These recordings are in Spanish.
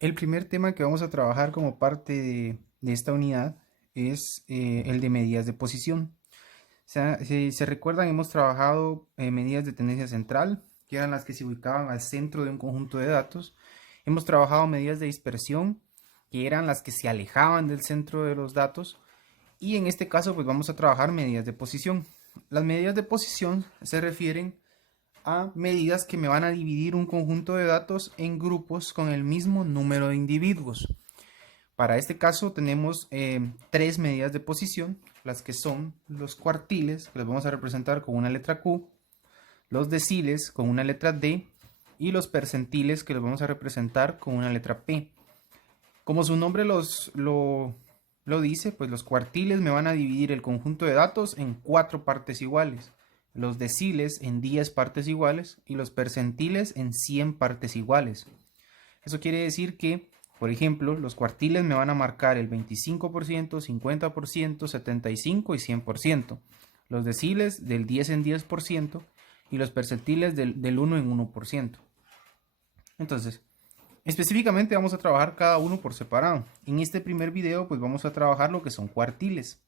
El primer tema que vamos a trabajar como parte de esta unidad es el de medidas de posición. O sea, si se recuerdan, hemos trabajado medidas de tendencia central, que eran las que se ubicaban al centro de un conjunto de datos. Hemos trabajado medidas de dispersión, que eran las que se alejaban del centro de los datos. Y en este caso, pues vamos a trabajar medidas de posición. Las medidas de posición se refieren a medidas que me van a dividir un conjunto de datos en grupos con el mismo número de individuos. Para este caso tenemos tres medidas de posición, las que son los cuartiles, que los vamos a representar con una letra Q, los deciles con una letra D y los percentiles, que los vamos a representar con una letra P. Como su nombre lo dice, pues los cuartiles me van a dividir el conjunto de datos en 4 partes iguales, los deciles en 10 partes iguales y los percentiles en 100 partes iguales. Eso quiere decir que, por ejemplo, los cuartiles me van a marcar el 25%, 50%, 75% y 100%. Los deciles del 10 en 10% y los percentiles del 1 en 1%. Entonces, específicamente vamos a trabajar cada uno por separado. En este primer video pues vamos a trabajar lo que son cuartiles.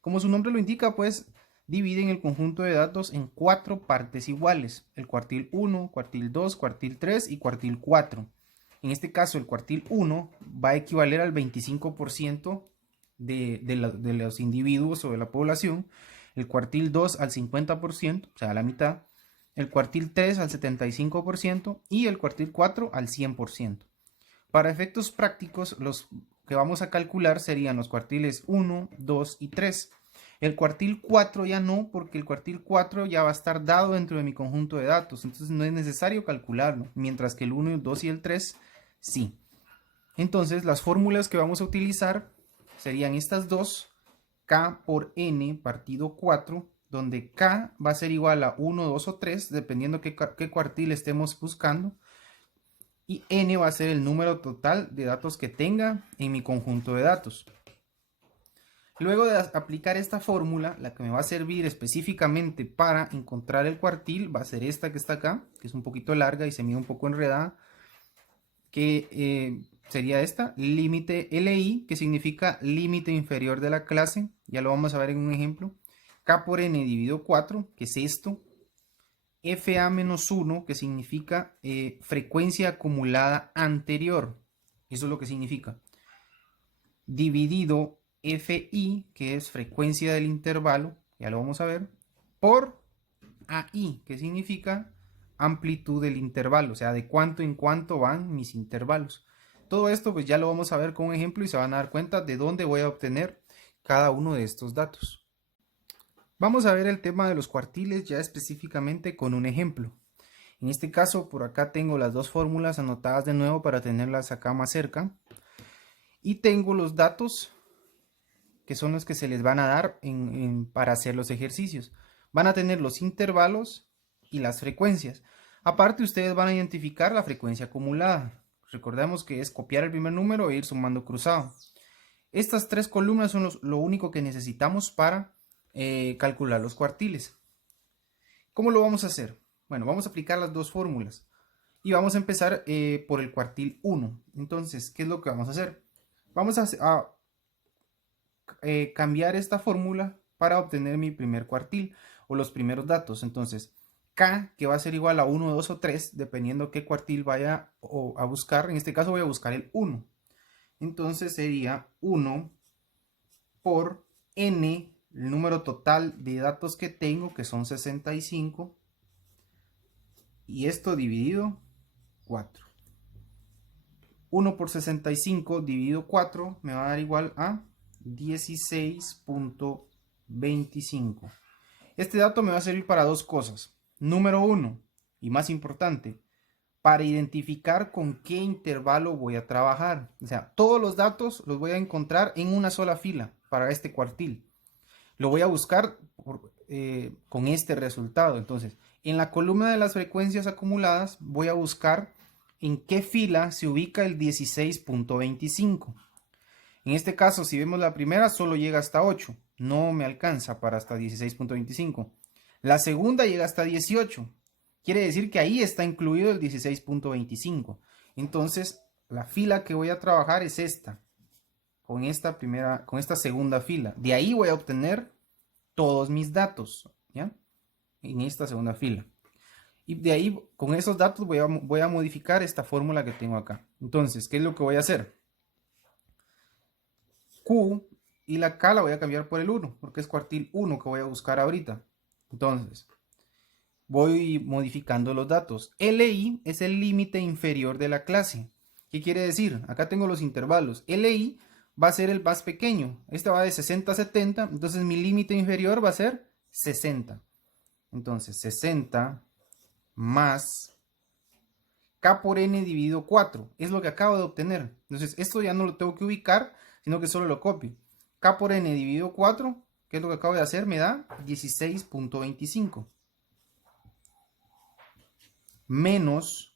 Como su nombre lo indica, pues dividen el conjunto de datos en 4 partes iguales. El cuartil 1, cuartil 2, cuartil 3 y cuartil 4. En este caso el cuartil 1 va a equivaler al 25% de los individuos o de la población. El cuartil 2 al 50%, o sea, a la mitad. El cuartil 3 al 75% y el cuartil 4 al 100%. Para efectos prácticos, los que vamos a calcular serían los cuartiles 1, 2 y 3. El cuartil 4 ya no, porque el cuartil 4 ya va a estar dado dentro de mi conjunto de datos, entonces no es necesario calcularlo, mientras que el 1, el 2 y el 3 sí. Entonces las fórmulas que vamos a utilizar serían estas dos: K por N partido 4, donde K va a ser igual a 1, 2 o 3, dependiendo qué cuartil estemos buscando, y N va a ser el número total de datos que tenga en mi conjunto de datos. Luego de aplicar esta fórmula, la que me va a servir específicamente para encontrar el cuartil va a ser esta que está acá, que es un poquito larga y se mide un poco enredada, que sería esta, límite LI, que significa límite inferior de la clase. Ya lo vamos a ver en un ejemplo. K por N dividido 4, que es esto. FA-1, que significa frecuencia acumulada anterior. Eso es lo que significa. Dividido FI, que es frecuencia del intervalo, ya lo vamos a ver, por AI, que significa amplitud del intervalo, o sea, de cuánto en cuánto van mis intervalos. Todo esto pues ya lo vamos a ver con un ejemplo y se van a dar cuenta de dónde voy a obtener cada uno de estos datos. Vamos a ver el tema de los cuartiles ya específicamente con un ejemplo. En este caso, por acá tengo las dos fórmulas anotadas de nuevo para tenerlas acá más cerca. Y tengo los datos que son los que se les van a dar para hacer los ejercicios. Van a tener los intervalos y las frecuencias. Aparte, ustedes van a identificar la frecuencia acumulada. Recordemos que es copiar el primer número e ir sumando cruzado. Estas tres columnas son lo único que necesitamos para calcular los cuartiles. ¿Cómo lo vamos a hacer? Bueno, vamos a aplicar las dos fórmulas. Y vamos a empezar por el cuartil 1. Entonces, ¿qué es lo que vamos a hacer? Vamos a cambiar esta fórmula para obtener mi primer cuartil o los primeros datos. Entonces, K, que va a ser igual a 1, 2 o 3, dependiendo qué cuartil vaya a buscar. En este caso voy a buscar el 1. Entonces sería 1 por N, el número total de datos que tengo, que son 65, y esto dividido 4. 1 por 65 dividido 4 me va a dar igual a 16.25. Este dato me va a servir para dos cosas. Número 1, y más importante, para identificar con qué intervalo voy a trabajar. O sea, todos los datos los voy a encontrar en una sola fila para este cuartil. Lo voy a buscar con este resultado. Entonces, en la columna de las frecuencias acumuladas voy a buscar en qué fila se ubica el 16.25. En este caso, si vemos la primera, solo llega hasta 8. No me alcanza para hasta 16.25. La segunda llega hasta 18. Quiere decir que ahí está incluido el 16.25. Entonces, la fila que voy a trabajar es esta, con esta segunda fila. De ahí voy a obtener todos mis datos, ¿ya? En esta segunda fila. Y de ahí, con esos datos, voy a modificar esta fórmula que tengo acá. Entonces, ¿qué es lo que voy a hacer? Q y la K la voy a cambiar por el 1, porque es cuartil 1 que voy a buscar ahorita. Entonces, voy modificando los datos. LI es el límite inferior de la clase. ¿Qué quiere decir? Acá tengo los intervalos. LI va a ser el más pequeño. Este va de 60 a 70. Entonces mi límite inferior va a ser 60. Entonces 60 más K por N dividido 4. Es lo que acabo de obtener. Entonces esto ya no lo tengo que ubicar, sino que solo lo copio. K por N dividido 4, que es lo que acabo de hacer, me da 16.25. Menos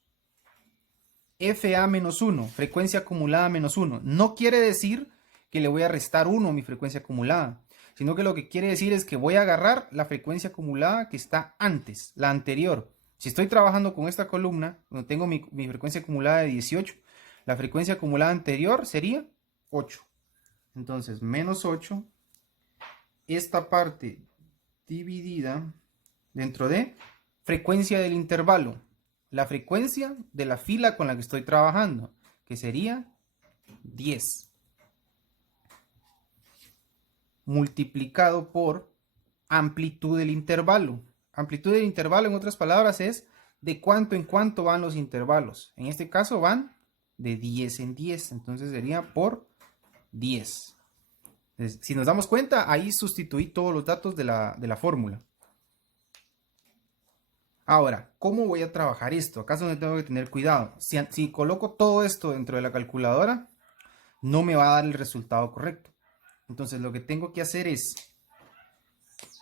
FA menos 1, frecuencia acumulada menos 1. No quiere decir que le voy a restar 1 a mi frecuencia acumulada, sino que lo que quiere decir es que voy a agarrar la frecuencia acumulada que está antes, la anterior. Si estoy trabajando con esta columna, donde tengo mi frecuencia acumulada de 18, la frecuencia acumulada anterior sería 8. Entonces, menos 8, esta parte dividida dentro de frecuencia del intervalo, la frecuencia de la fila con la que estoy trabajando, que sería 10, multiplicado por amplitud del intervalo. Amplitud del intervalo, en otras palabras, es de cuánto en cuánto van los intervalos. En este caso van de 10 en 10, entonces sería por 10. Entonces, si nos damos cuenta, ahí sustituí todos los datos de la fórmula. Ahora, ¿cómo voy a trabajar esto? Acá es donde tengo que tener cuidado. Si coloco todo esto dentro de la calculadora, no me va a dar el resultado correcto. Entonces lo que tengo que hacer es,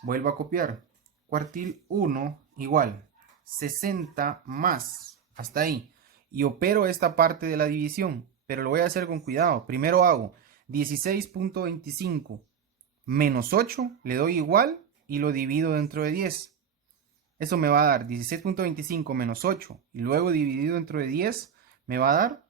vuelvo a copiar, cuartil 1 igual 60 más, hasta ahí. Y opero esta parte de la división, pero lo voy a hacer con cuidado. Primero hago 16.25 menos 8, le doy igual y lo divido dentro de 10. Eso me va a dar 16.25 menos 8 y luego dividido dentro de 10 me va a dar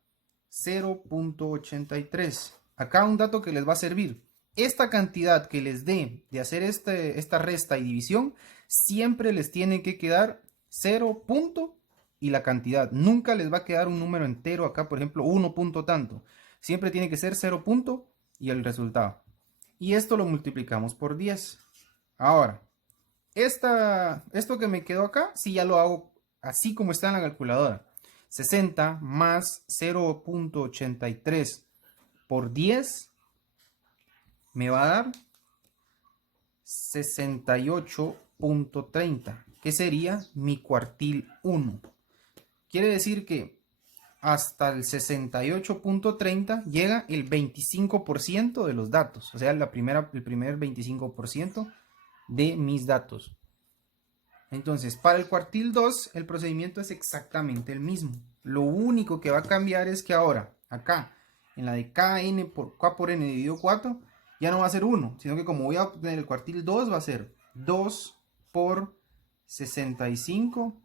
0.83. Acá un dato que les va a servir. Esta cantidad que les dé de hacer esta resta y división, siempre les tiene que quedar 0 punto y la cantidad. Nunca les va a quedar un número entero acá, por ejemplo, 1 punto tanto. Siempre tiene que ser 0 punto y el resultado. Y esto lo multiplicamos por 10. Ahora, esto que me quedó acá, sí ya lo hago así como está en la calculadora. 60 más 0.83 por 10 me va a dar 68.30, que sería mi cuartil 1. Quiere decir que hasta el 68.30 llega el 25% de los datos, o sea, el primer 25% de mis datos. Entonces, para el cuartil 2, el procedimiento es exactamente el mismo. Lo único que va a cambiar es que ahora, acá, en la de K por N dividido 4, ya no va a ser 1, sino que como voy a obtener el cuartil 2, va a ser 2 por 65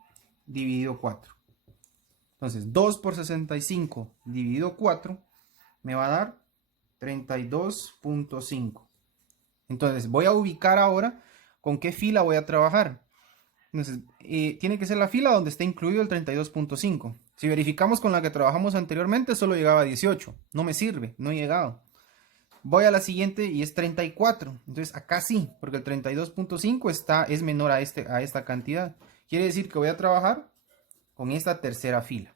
dividido 4. Entonces, 2 por 65 dividido 4 me va a dar 32.5. Entonces, voy a ubicar ahora con qué fila voy a trabajar. Entonces, tiene que ser la fila donde esté incluido el 32.5. Si verificamos con la que trabajamos anteriormente, solo llegaba a 18. No me sirve, no he llegado. Voy a la siguiente y es 34. Entonces, acá sí, porque el 32.5 es menor a esta cantidad. Quiere decir que voy a trabajar con esta tercera fila,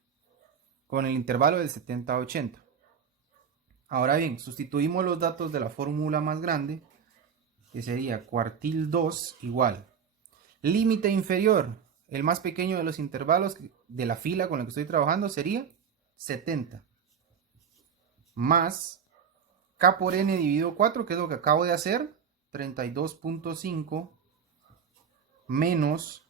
con el intervalo del 70 a 80. Ahora bien, sustituimos los datos de la fórmula más grande, que sería cuartil 2 igual. Límite inferior, el más pequeño de los intervalos de la fila con la que estoy trabajando sería 70. Más K por N dividido 4, que es lo que acabo de hacer, 32.5 menos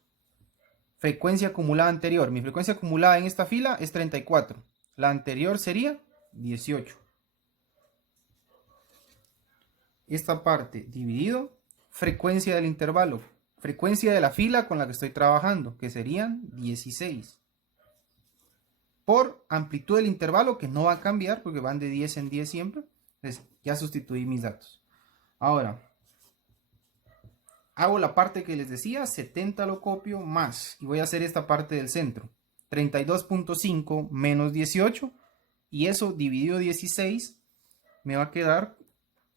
frecuencia acumulada anterior. Mi frecuencia acumulada en esta fila es 34. La anterior sería 18. Esta parte dividido frecuencia del intervalo, frecuencia de la fila con la que estoy trabajando, que serían 16. por amplitud del intervalo, que no va a cambiar porque van de 10 en 10 siempre. Entonces ya sustituí mis datos. Ahora, hago la parte que les decía, 70 lo copio más, y voy a hacer esta parte del centro. 32.5 menos 18, y eso dividido 16 me va a quedar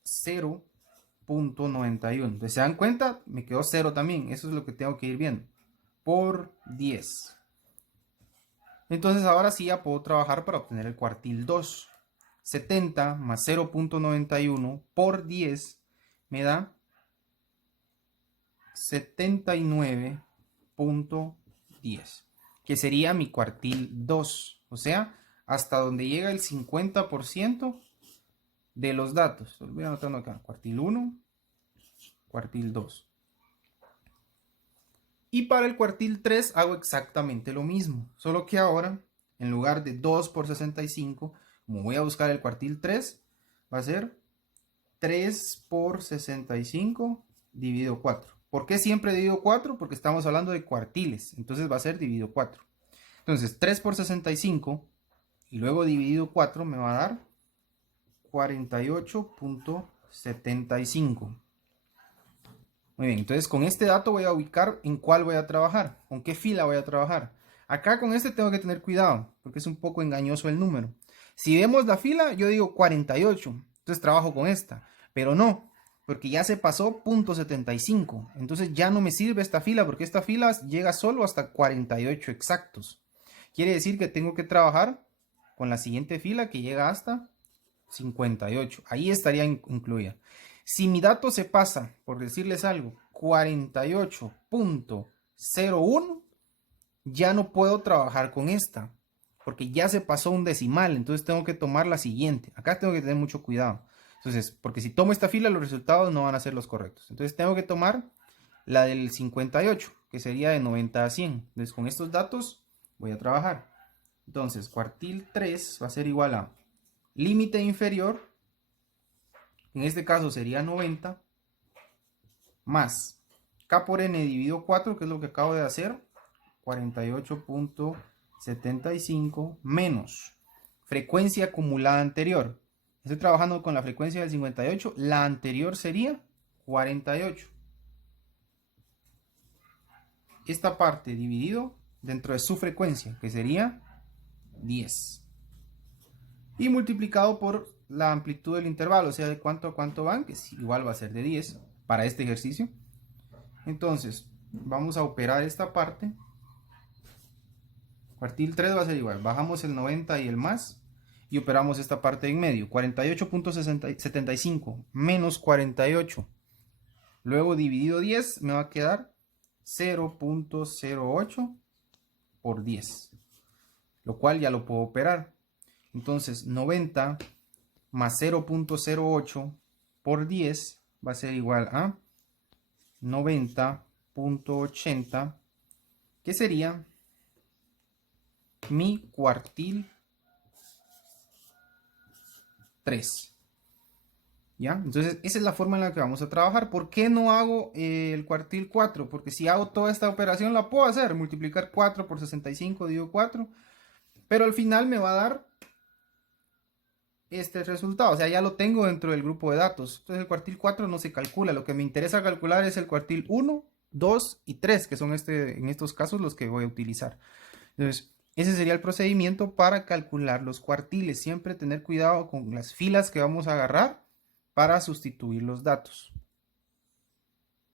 0.91. Entonces, ¿se dan cuenta? Me quedó 0 también. Eso es lo que tengo que ir viendo. Por 10. Entonces, ahora sí ya puedo trabajar para obtener el cuartil 2. 70 más 0.91 por 10 me da 79.10, que sería mi cuartil 2. O sea, hasta donde llega el 50% de los datos. Lo voy anotando acá. Cuartil 1, cuartil 2. Y para el cuartil 3 hago exactamente lo mismo. Solo que ahora, en lugar de 2 por 65, como voy a buscar el cuartil 3, va a ser 3 por 65 dividido 4. ¿Por qué siempre dividido 4? Porque estamos hablando de cuartiles. Entonces va a ser dividido 4. Entonces 3 por 65 y luego dividido 4 me va a dar 48.75. Muy bien, entonces con este dato voy a ubicar en cuál voy a trabajar, con qué fila voy a trabajar. Acá con este tengo que tener cuidado, porque es un poco engañoso el número. Si vemos la fila, yo digo 48, entonces trabajo con esta, pero no, porque ya se pasó .75, entonces ya no me sirve esta fila, porque esta fila llega solo hasta 48 exactos. Quiere decir que tengo que trabajar con la siguiente fila que llega hasta 58, ahí estaría incluida. Si mi dato se pasa, por decirles algo, 48.01, ya no puedo trabajar con esta, porque ya se pasó un decimal, entonces tengo que tomar la siguiente. Acá tengo que tener mucho cuidado. Entonces, porque si tomo esta fila, los resultados no van a ser los correctos. Entonces tengo que tomar la del 58, que sería de 90 a 100. Entonces con estos datos voy a trabajar. Entonces, cuartil 3 va a ser igual a límite inferior, en este caso sería 90, más K por N dividido 4, que es lo que acabo de hacer, 48.75, menos frecuencia acumulada anterior. Estoy trabajando con la frecuencia del 58, la anterior sería 48. Esta parte dividido dentro de su frecuencia, que sería 10. Y multiplicado por la amplitud del intervalo, o sea, de cuánto a cuánto van, que igual va a ser de 10 para este ejercicio. Entonces, vamos a operar esta parte. Cuartil 3 va a ser igual, bajamos el 90 y el más, y operamos esta parte en medio, 48.75 menos 48. Luego dividido 10 me va a quedar 0.08 por 10, lo cual ya lo puedo operar. Entonces 90 más 0.08 por 10 va a ser igual a 90.80, que sería mi cuartil 3. ¿Ya? Entonces esa es la forma en la que vamos a trabajar. ¿Por qué no hago el cuartil 4? Porque si hago toda esta operación la puedo hacer, multiplicar 4 por 65 dividido 4, pero al final me va a dar este resultado, o sea, ya lo tengo dentro del grupo de datos. Entonces el cuartil 4 no se calcula, lo que me interesa calcular es el cuartil 1, 2 y 3, que son en estos casos los que voy a utilizar. Entonces, ese sería el procedimiento para calcular los cuartiles. Siempre tener cuidado con las filas que vamos a agarrar para sustituir los datos.